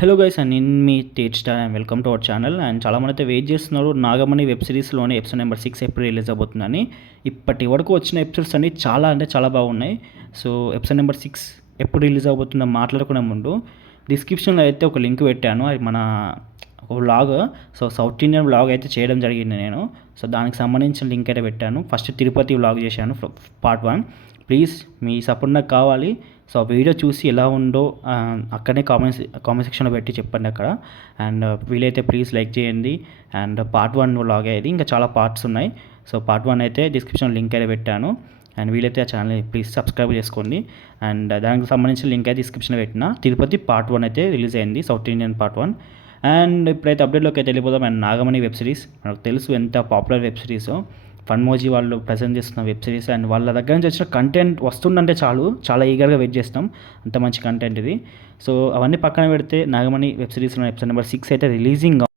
Hello guys and నేను మీ Tej star and welcome to our channel. And చాలామంది అయితే వెయిట్ చేస్తున్నారు నాగమణి వెబ్ సిరీస్లోనే ఎపిసోడ్ నెంబర్ 6 ఎప్పుడు రిలీజ్ అవబోతుందని. ఇప్పటి వరకు వచ్చిన ఎపిసోడ్స్ అన్నీ చాలా అంటే చాలా బాగున్నాయి. సో ఎపిసోడ్ నెంబర్ 6 ఎప్పుడు రిలీజ్ అవబోతుందో మాట్లాడుకునే ముందు డిస్క్రిప్షన్లో అయితే ఒక లింక్ పెట్టాను. అది మన ఒక vlog. So south Indian vlog అయితే చేయడం జరిగింది నేను. సో దానికి సంబంధించిన లింక్ అయితే పెట్టాను. ఫస్ట్ తిరుపతి వ్లాగ్ చేశాను పార్ట్ 1. ప్లీజ్ మీ సపోర్ట్ నాకు కావాలి. సో ఆ వీడియో చూసి ఎలా ఉందో అక్కడనే కామెంట్ సెక్షన్లో పెట్టి చెప్పండి అక్కడ. అండ్ వీలైతే ప్లీజ్ లైక్ చేయండి. అండ్ పార్ట్ 1 వ్లాగ్ అయ్యేది, ఇంకా చాలా పార్ట్స్ ఉన్నాయి. సో పార్ట్ 1 అయితే డిస్క్రిప్షన్ లింక్ అయితే పెట్టాను. అండ్ వీలైతే ఆ ఛానల్ ప్లీజ్ సబ్స్క్రైబ్ చేసుకోండి. అండ్ దానికి సంబంధించిన లింక్ అయితే డిస్క్రిప్షన్లో పెట్టిన. తిరుపతి పార్ట్ 1 అయితే రిలీజ్ అయింది, సౌత్ ఇండియన్ పార్ట్ 1. అండ్ ఇప్పుడైతే అప్డేట్లోకి అయితే వెళ్ళిపోదాం. అండ్ నాగమణి వెబ్ సిరీస్ మనకు తెలుసు ఎంత పాపులర్ వెబ్ సిరీసో. ఫన్మోజీ వాళ్ళు ప్రజెంట్ చేస్తున్న వెబ్ సిరీస్. అండ్ వాళ్ళ దగ్గర నుంచి వచ్చిన కంటెంట్ వస్తుందంటే చాలా ఈగర్గా వెయిట్ చేస్తాం. అంత మంచి కంటెంట్ ఇది. సో అవన్నీ పక్కన పెడితే నాగమణి వెబ్ సిరీస్లో ఎపిసోడ్ నెంబర్ 6 అయితే రిలీజింగ్